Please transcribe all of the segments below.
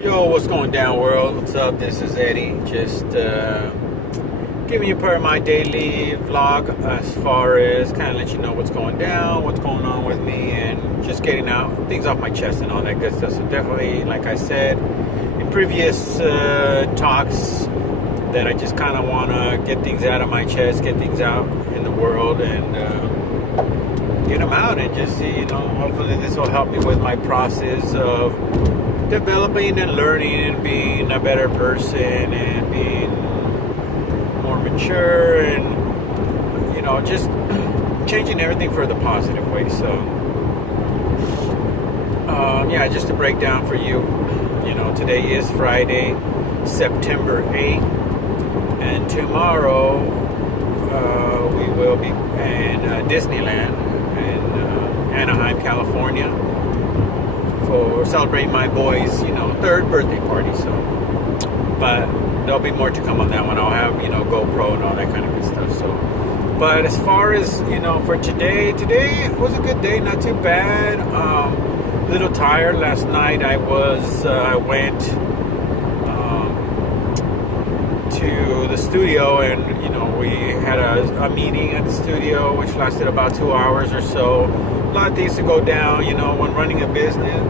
Yo, what's going down, world? What's up? This is Eddie. Just giving you part of my daily vlog as far as kind of let you know what's going down, what's going on with me, and just getting out things off my chest and all that good stuff. So definitely, like I said in previous talks, that I just kind of want to get things out of my chest, get things out in the world, and get them out, and just see, hopefully this will help me with my process of developing and learning and being a better person and being more mature and just changing everything for the positive way. So just to break down for you, today is Friday, September 8th, and tomorrow we will be in Disneyland in Anaheim, California, for celebrating my boy's, third birthday party. So, but there'll be more to come on that one. I'll have, GoPro and all that kind of good stuff. So, but as far as, for today was a good day, not too bad. A little tired last night. I went to the studio, and, we had a meeting at the studio, which lasted about 2 hours or so. A lot of things to go down, when running a business.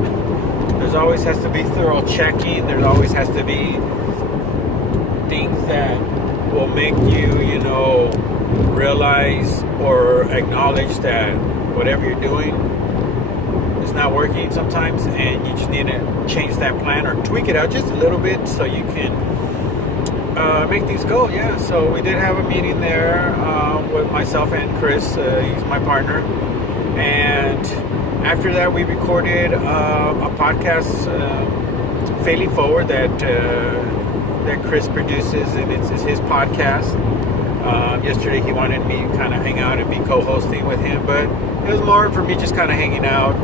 There's always has to be thorough checking. There always has to be things that will make you, realize or acknowledge that whatever you're doing is not working sometimes, and you just need to change that plan or tweak it out just a little bit so you can make things go. Yeah, so we did have a meeting there with myself and Chris. He's my partner. And after that, we recorded a podcast, Failing Forward, that Chris produces, and it's his podcast. Yesterday, he wanted me to kind of hang out and be co-hosting with him, but it was more for me just kind of hanging out.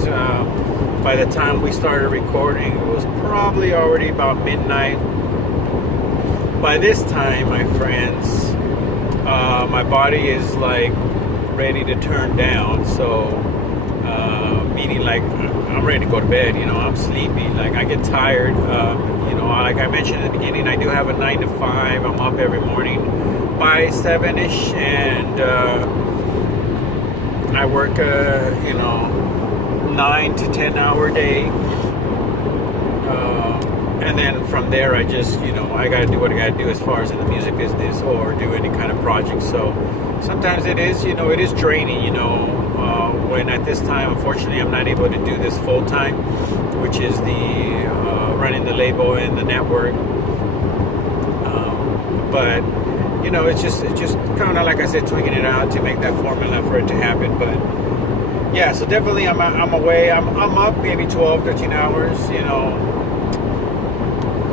By the time we started recording, it was probably already about midnight. By this time, my friends, my body is like ready to turn down. So, meaning like I'm ready to go to bed. I'm sleepy. Like I get tired. Like I mentioned at the beginning, I do have a 9 to 5. I'm up every morning by 7ish, and I work 9 to 10 hour day. And then from there, I just, I got to do what I got to do as far as in the music business or do any kind of project. So sometimes it is, it is draining, when at this time, unfortunately, I'm not able to do this full time, which is the running the label and the network. But, it's just kind of, like I said, tweaking it out to make that formula for it to happen. But yeah, so definitely I'm away. I'm up maybe 12, 13 hours,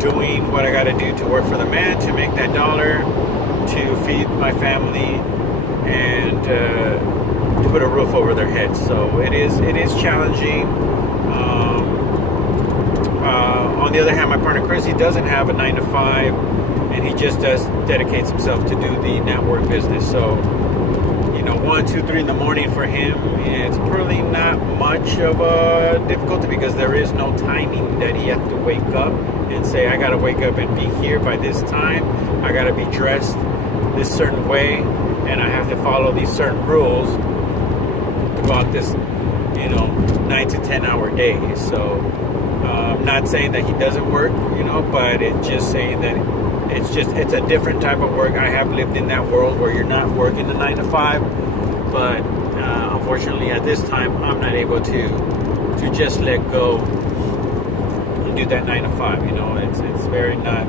doing what I got to do to work for the man, to make that dollar, to feed my family, and to put a roof over their heads. So it is challenging. On the other hand, my partner Chris, he doesn't have a 9 to 5, and he just dedicates himself to do the network business. So 1, 2, 3 in the morning for him, it's probably not much of a difficulty, because there is no timing that he has to wake up and say, I gotta wake up and be here by this time, I gotta be dressed this certain way, and I have to follow these certain rules throughout this 9 to 10 hour day. So I'm not saying that he doesn't work, but it's just saying that it's a different type of work. I have lived in that world where you're not working the 9 to 5, but unfortunately at this time I'm not able to just let go and do that 9 to 5. It's very not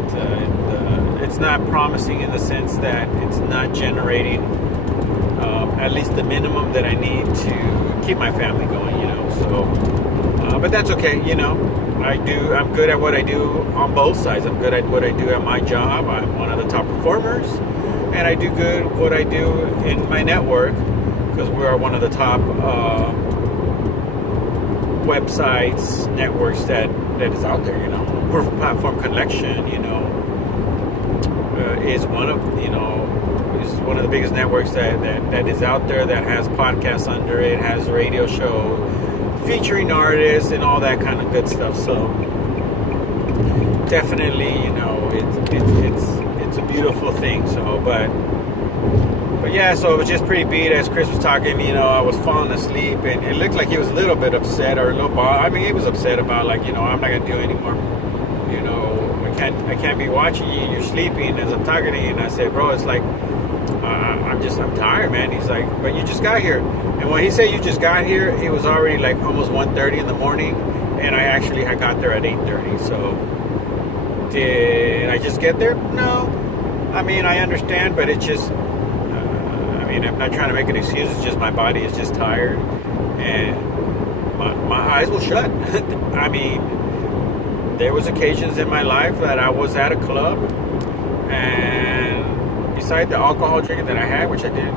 it's not promising, in the sense that it's not generating at least the minimum that I need to keep my family going. So but that's okay. I'm good at what I do on both sides. I'm good at what I do at my job. I'm one of the top performers, and I do good what I do in my network, because we are one of the top websites, networks that is out there. We're Platform Connection, is one of the biggest networks that is out there, that has podcasts under it, has a radio show featuring artists and all that kind of good stuff. So definitely, it's a beautiful thing. So, but yeah, so it was just pretty beat. As Chris was talking, I was falling asleep, and it looked like he was a little bit upset or a little bothered. I mean, he was upset about I'm not gonna do anymore. I can't be watching you. You're sleeping as I'm talking to you. And I said, bro, it's like I'm tired, man. He's like, but you just got here. And when he said you just got here, it was already like almost 1:30 in the morning, and I got there at 8:30. So did I just get there? No. I mean, I understand, but it's just. I'm not trying to make an excuse. It's just my body is just tired, and my eyes will shut. I mean, there was occasions in my life that I was at a club, and beside the alcohol drinking that I had, which I did,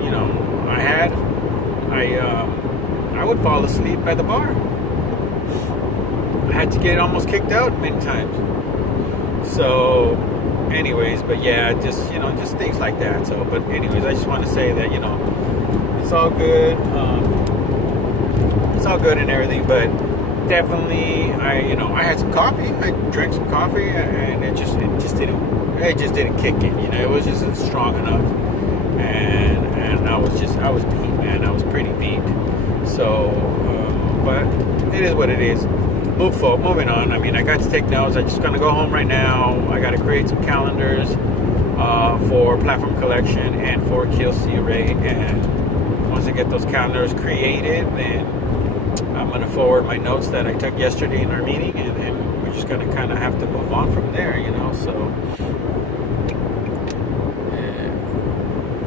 I would fall asleep at the bar. I had to get almost kicked out many times. So. Anyways, but yeah, just things like that. So, but anyways, I just want to say that it's all good. It's all good and everything, but definitely, I had some coffee. I drank some coffee, and it just didn't kick in. It was just strong enough, and I was beat, man. I was pretty beat. So, but it is what it is. Moving on. I mean, I got to take notes. I'm just going to go home right now. I got to create some calendars for Platform Collection and for Kelsey Ray. And once I get those calendars created, then I'm going to forward my notes that I took yesterday in our meeting, and then we're just going to kind of have to move on from there, So, yeah.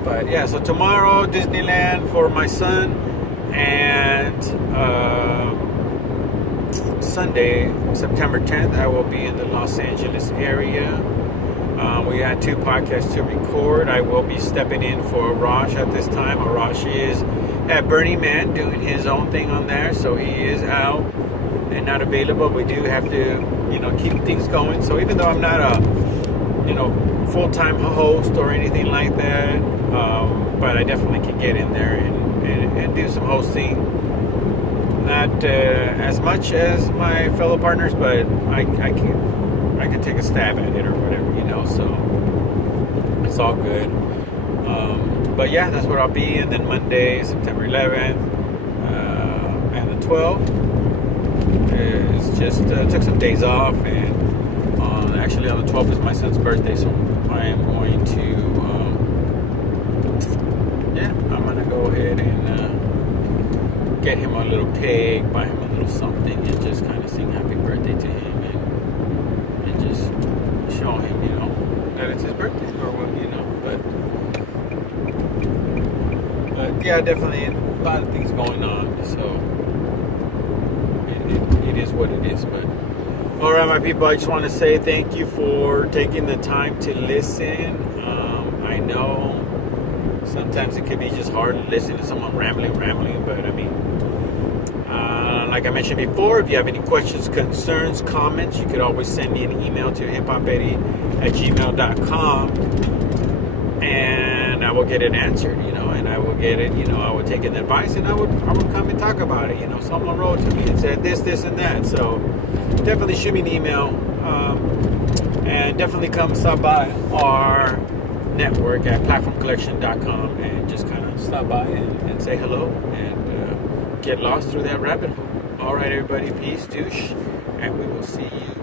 But yeah, so tomorrow, Disneyland for my son, and Sunday, September 10th, I will be in the Los Angeles area. We had 2 podcasts to record. I will be stepping in for Raj at this time. Raj is at Burning Man doing his own thing on there, so he is out and not available. We do have to, keep things going. So even though I'm not a, full-time host or anything like that, but I definitely can get in there and do some hosting. Not as much as my fellow partners, but I can take a stab at it or whatever, so it's all good. But yeah, that's where I'll be. And then Monday, September 11th and the 12th is just took some days off, and actually on the 12th is my son's birthday, so I am going to I'm gonna go ahead and get him a little pig, buy him a little something, and just kind of sing happy birthday to him, and just show him, that it's his birthday, or what, but yeah, definitely a lot of things going on, so it is what it is. But all right, my people, I just want to say thank you for taking the time to listen. I know sometimes it can be just hard to listen to someone rambling, but I mean, like I mentioned before, if you have any questions, concerns, comments, you could always send me an email to hiphopeddie@gmail.com, and I will get it answered, and I will get it, I would take an advice, and I would come and talk about it. Someone wrote to me and said this, and that. So definitely shoot me an email, and definitely come stop by our network at platformcollection.com and just kind of stop by and say hello and get lost through that rabbit hole. All right, everybody, peace, douche, and we will see you